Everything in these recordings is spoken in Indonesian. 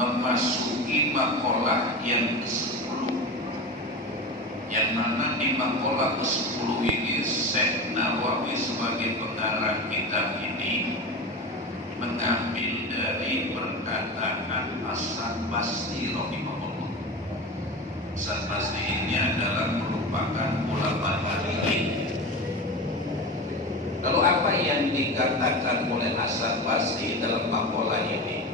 memasuki maqalah yang ke-10, yang mana di maqalah ke-10 ini Syekh Nawawi sebagai pengarang kitab ini mengambil dari perkataan Hasan Basri rahimahullah. Hasan Basri ini adalah merupakan ulama tabi'in. Lalu apa yang dikatakan oleh Hasan Basri dalam maqalah ini?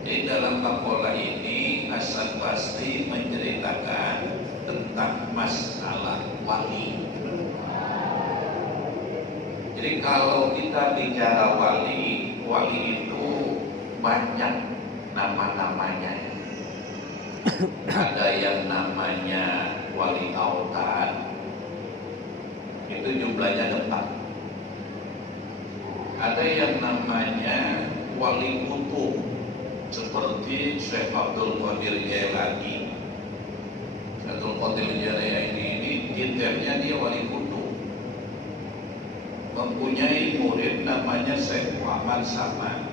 Di dalam maqalah ini Hasan Basri menceritakan tentang masalah wali. Jadi kalau kita bicara wali, wali itu banyak nama-namanya. Ada yang namanya wali autad, itu jumlahnya 4. Ada yang namanya wali kutub, seperti Syekh Abdul Qadir Jailani. Abdul Qadir Jailani ini titelnya dia wali kutub, mempunyai murid namanya Syekh Muhammad Saman.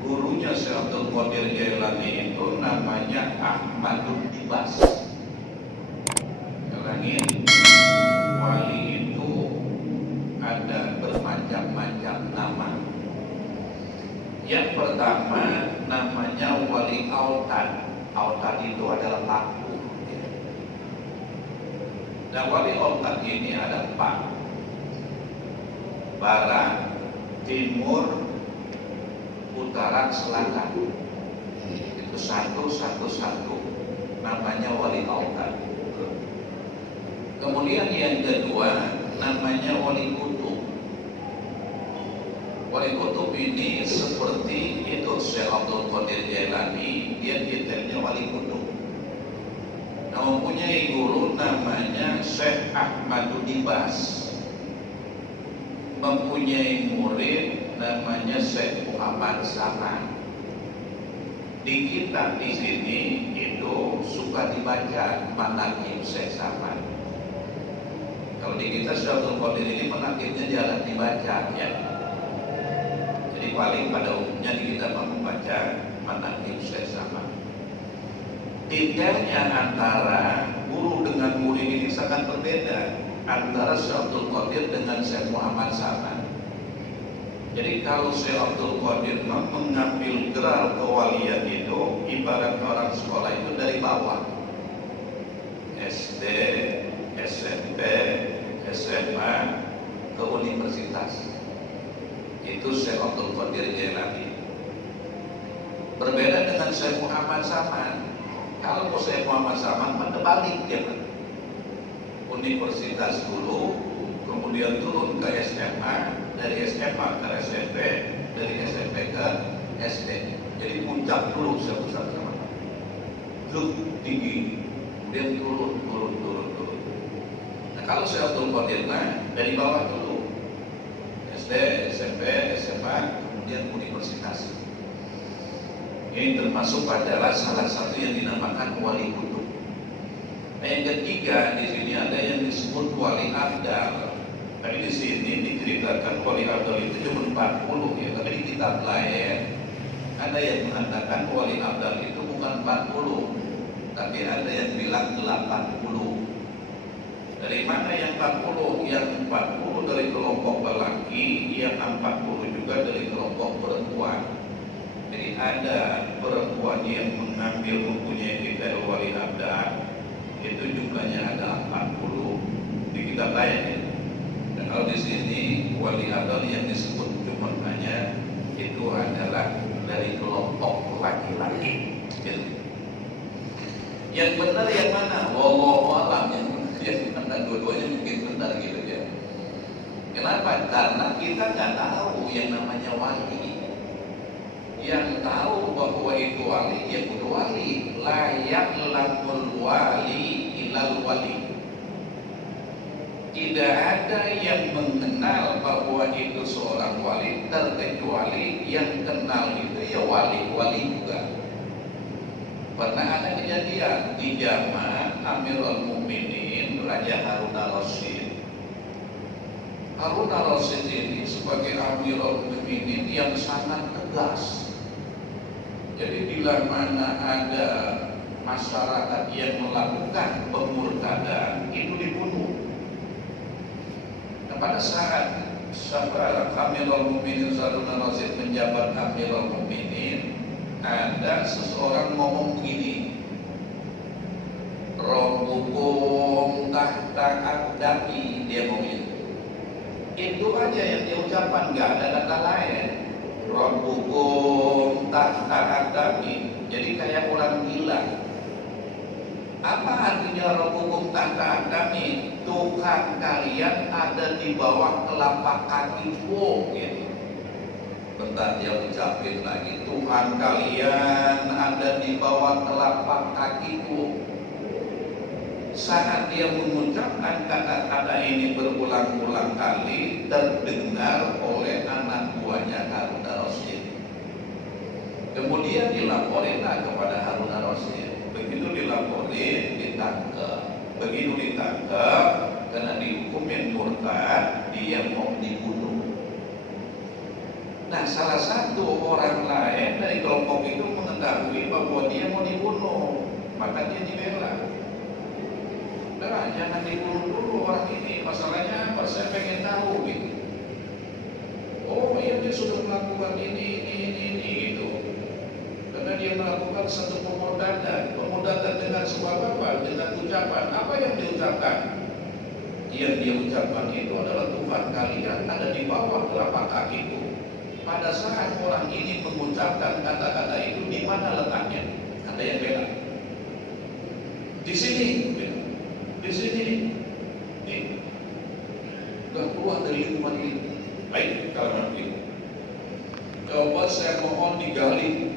Gurunya Syekh Abdul Qadir Jailani itu namanya Ahmadul Dibas. Ulangin, wali itu ada bermacam-macam nama. Yang pertama namanya wali autad. Autad itu adalah lampu. Nah, wali autad ini ada 4: barat, timur, utara, selatan. Itu satu namanya wali autad. Kemudian yang kedua namanya wali kutub. Wali kutub ini seperti itu Syekh Abdul Qadir Jailani, dia titelnya wali kutub. Nah, mempunyai guru namanya Syekh Ahmadul Dibas, mempunyai murid namanya Syekh Muhammad Saman. Di kitab di sini itu suka dibaca manaqib Syekh Saman. Kalau di kitab Syekh Abdul Qadir ini manaqibnya jarang dibaca ya. Jadi paling pada umumnya di kitab membaca manaqib Syekh Saman. Detailnya antara guru dengan murid ini sangat berbeda antara Syekh Abdul Qadir dengan Syekh Muhammad Saman. Jadi kalau Syekh Abdul Qadir mengambil gelar kewalian itu ibarat orang sekolah itu dari bawah, SD, SMP, SMA ke universitas. Itu Syekh Abdul Qadir Jailani. Berbeda dengan Syekh Muhammad Saman. Kalau Syekh Muhammad Saman terbalik dia, universitas dulu, kemudian turun ke SMA, dari SMA ke SMP, dari SMP ke SD. Jadi puncak dulu Syekh Saman, tinggi, kemudian turun. Nah, kalau Syekh Abdul Qadir dari bawah dulu, SD, SMP, SMA, kemudian universitas. Ini termasuk adalah salah satu yang dinamakan wali kutub. Nah, yang ketiga di sini ada yang disebut wali abdal. Tapi di sini diceritakan wali abdal itu cuma 40 ya. Tapi di kitab lain ada yang mengatakan wali abdal itu bukan 40, tapi ada yang bilang 80. Dari mana yang 40? Yang 40 dari kelompok lelaki, yang 40 juga dari kelompok perempuan. Jadi ada perempuan yang mengambil mempunyai titel wali abdal, itu jumlahnya ada 40 di kitab lain ya. Dan kalau di sini wali abdal yang disebut cuma hanya itu adalah dari kelompok laki-laki. Yang benar yang mana? Wallahu a'lam. Yang benar dua-duanya mungkin benar gitu ya. Kenapa? Karena kita nggak tahu yang namanya wali. Yang tahu bahwa itu wali, ya kudu wali. Layak lakul wali ilal wali. Tidak ada yang mengenal bahwa itu seorang wali terkecuali yang kenal itu ya wali juga. Pernah ada kejadian di zaman Amirul Mukminin Raja Harun al-Rasyid. Harun al-Rasyid ini sebagai Amirul Mukminin yang sangat tegas. Jadi bila mana ada masyarakat yang melakukan pemurtadan, itu dibunuh. Nah, pada saat Amirul Mukminin Harun al-Rasyid menjabat Amirul Mukminin, ada seseorang ngomong begini, Rabbukum tahta aqdami, dia ngomong itu aja yang dia ucapkan, nggak ada kata lain. Rabbukum tahta aqdami, jadi kayak orang gila. Apa artinya Rabbukum tahta aqdami? Tuhan kalian ada di bawah telapak kakiku, gitu. Bentar dia ucapin lagi, Tuhan kalian ada di bawah telapak kakiku. Saat dia mengucapkan kata-kata ini berulang-ulang kali, terdengar oleh anak buahnya Harun al-Rasyid. Kemudian dilaporinlah kepada Harun al-Rasyid. Begitu dilaporin, ditangkap. Begitu ditangkap, karena dihukumin murtad, dia mau dibunuh. Nah, salah satu orang lain dari kelompok itu mengetahui bahwa dia mau dibunuh, maka dia dibela. Udah, jangan dibunuh dulu orang ini. Masalahnya apa? Saya pengen tahu gitu. Oh iya, dia sudah melakukan ini gitu. Karena dia melakukan satu pemurtadan dengan sebab apa? Dengan ucapan. Apa yang diucapkan? Yang dia ucapkan itu adalah Tuhan kalian ada di bawah telapak kakiku. Pada saat orang ini mengucapkan kata-kata itu, di mana letaknya? Ada yang bela. Di sini. Di sini nih, udah keluar dari lingkungan ini. Baik, kalau begitu, coba saya mohon digali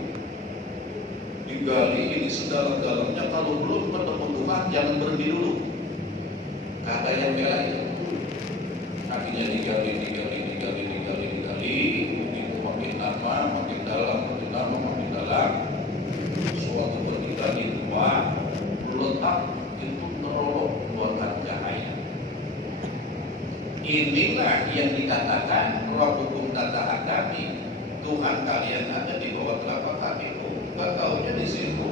ini sedalam-dalamnya. Kalau belum ketemu Tuhan, jangan berhenti dulu. Kata yang bela itu, akhirnya digali. Itu makin lama, makin dalam. Suatu ketika di tua letak itu nerolok keluarkan cahaya. Inilah yang dikatakan Rabbukum tahta aqdami, Tuhan kalian ada di bawah telapak kakiku. Gak taunya di situ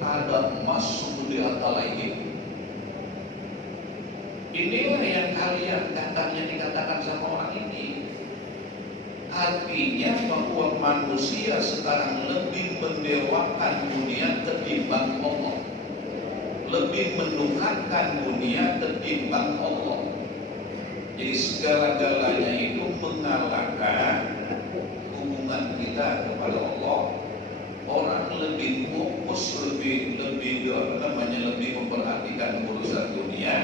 ada emas di antara ini. Inilah yang kalian katanya dikatakan sama orang ini. Artinya bahwa manusia sekarang lebih mendewakan dunia ketimbang Allah, lebih menuhankan dunia ketimbang Allah. Jadi segala-galanya itu mengalahkan hubungan kita kepada Allah. Orang lebih fokus, lebih memperhatikan urusan dunia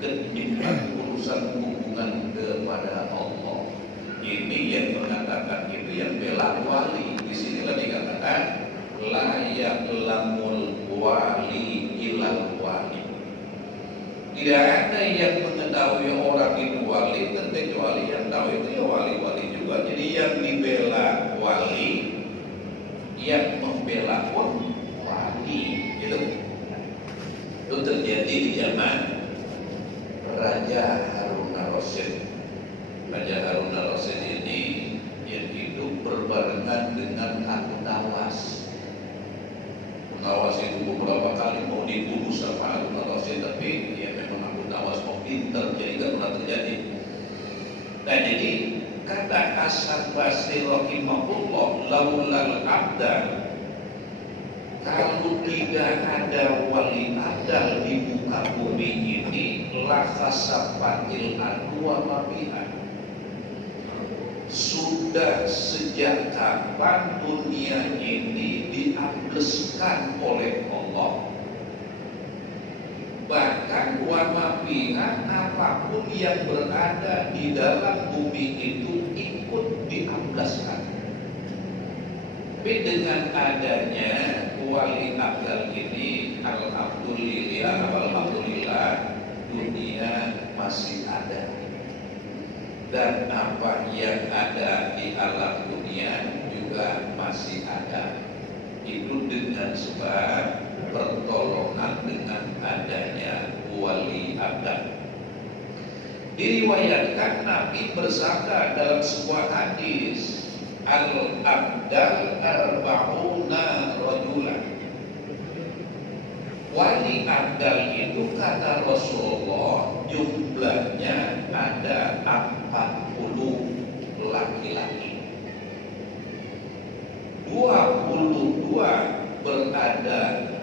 ketimbang urusan hubungan kepada Allah. Ini yang mengatakan itu yang bela wali. Di sinilah dikatakan la ya'lamul wali ilal wali. Tidak ada yang mengetahui orang itu wali kecuali yang tahu itu ya wali-wali juga. Jadi yang dibela wali, yang membela pun wali, gitu. Itu terjadi di zaman Raja Harun al-Rasyid. Raja Harun al-Rasyid ini yang hidup berbarengan dengan Abu Nawas. Nawas itu beberapa kali mau dibunuh sama Harun al-Rasyid, tapi ya memang Abu Nawas mau pinter, jadi gak pernah terjadi. Nah, jadi kata Hasan Basri rahimahullah, laulal abdan, kalau tidak ada wali adal di muka bumi ini, la khasafatil adwa mabihan. Sudah sejak kapan dunia ini diambleskan oleh Allah, bahkan wama biha, apapun yang berada di dalam bumi itu ikut diamblaskan. Tapi dengan adanya wali abdal ini, alhamdulillah dunia masih ada. Dan apa yang ada di alam dunia juga masih ada. Itu dengan sebab pertolongan dengan adanya wali abad. Diriwayatkan Nabi bersabda dalam sebuah hadis, al-abd adal arba'una rajulan. Wali adal itu kata Rasulullah jumlahnya ada 40 laki-laki. 22 berada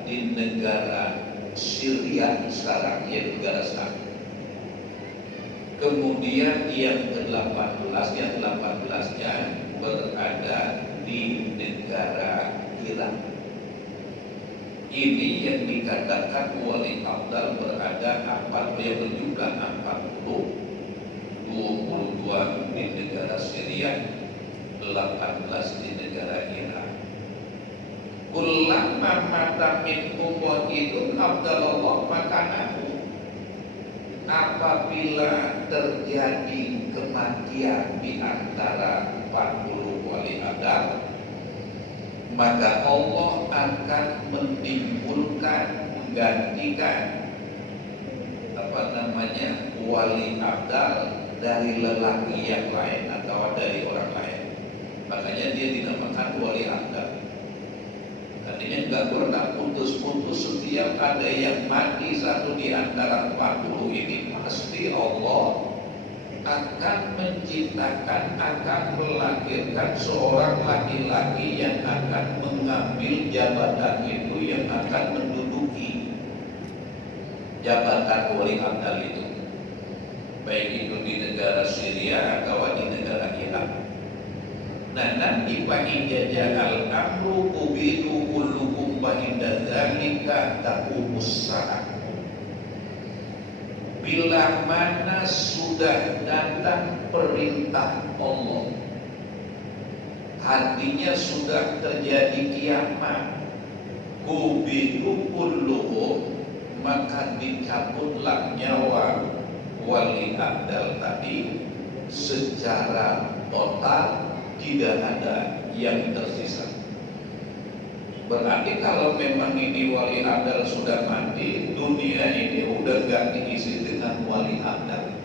di negara Syria sekarang, yaitu negara Syam. Kemudian yang ke-18nya berada di negara Irak. Ini yang dikatakan wali abdal berada 40 yang berjumlah 40, 22 di negara Syria, 18 di negara Irak. Kullama mata min umwahidun abdalallah makanahu. Apabila terjadi kematian di antara 40 wali adal, maka Allah akan menimbulkan, menggantikan wali abdal dari lelaki yang lain atau dari orang lain. Makanya dia dinamakan wali abdal. Artinya nggak pernah putus-putus, setiap ada yang mati satu di antara 40 ini, pasti Allah akan menciptakan, akan melahirkan seorang laki-laki yang akan mengambil jabatan itu, yang akan menduduki jabatan wali abdal itu, baik itu di negara Syria atau di negara Irak. Nah, nanti bagi jajal amru kubidu kullukum ba'inda dzalika taqumus saat. Bila mana sudah datang perintah Allah, artinya sudah terjadi kiamat, kubidu kulluhum, maka dicabutlah nyawa wali abdal tadi secara total, tidak ada yang tersisa. Berarti kalau memang ini wali abdal sudah mati, dunia ini udah gak diisi dengan wali abdal.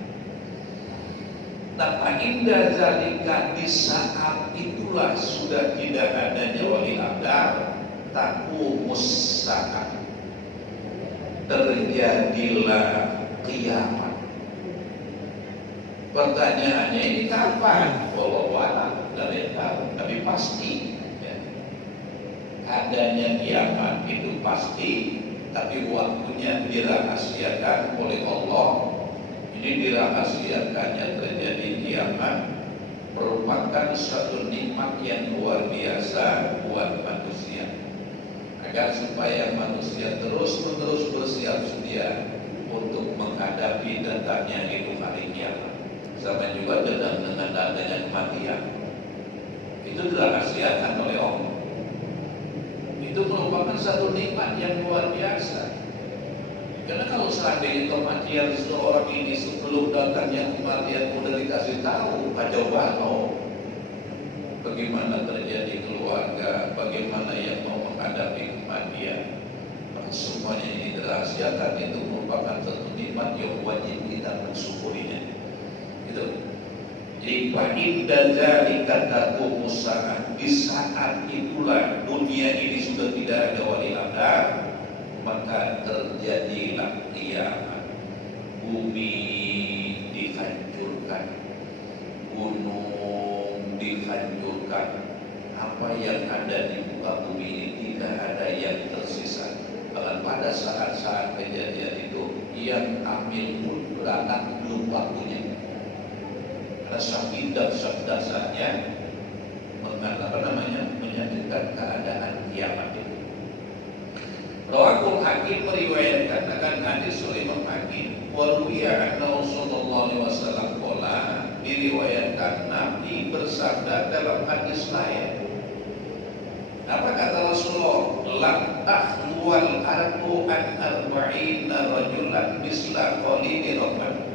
Nah, indah zalika, di saat itulah sudah tidak adanya wali abdal, taqumus saat, terjadilah kiamat. Pertanyaannya, ini kapan? Wallahu a'lam, dari tahu, tapi pasti ya. Adanya kiamat itu pasti, tapi waktunya dirahasiakan oleh Allah. Ini dirahasiakannya terjadi kiamat merupakan suatu nikmat yang luar biasa buat manusia, agar supaya manusia terus-menerus bersiap sedia untuk menghadapi datangnya itu hari kiamat. Sama juga dengan adanya kematian, itu dirahasiakan oleh Allah. Itu merupakan satu nikmat yang luar biasa. Karena kalau seandainya kematian seorang ini sebelum datangnya kematian sudah dikasih tahu, kacau balau. Bagaimana terjadi keluarga, bagaimana yang mau menghadapi kematian, semuanya ini dirahasiakan. Itu merupakan satu nikmat yang wajib kita mensyukurinya. Jadi fa'inda dzalika taqumus saat, di saat itulah dunia ini sudah tidak ada wali abdal, maka terjadilah kiamat. Bumi dihancurkan, gunung dihancurkan, apa yang ada di muka bumi ini tidak ada yang tersisa. Bahkan pada saat-saat kejadian itu, yang hamil pun beranak belum waktunya. Saking dasar-dasarnya menyatukan keadaan kiamat itu. Rawahul Hakim meriwayatkan akan hadis Imam Hakim, waruya anna Rasulullah SAW qala, diriwayatkan Nabi bersabda dalam hadis lain. Apa kata Rasulullah? Lam tahluwal ardu an arba'ina rajulan misla qalili rabban.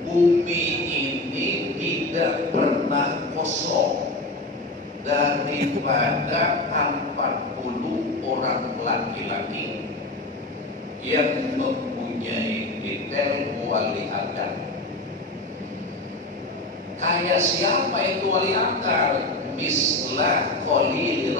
Bumi ini tidak pernah kosong daripada 40 orang laki-laki yang mempunyai titel wali abdal. Kayak siapa itu wali abdal? misla qalil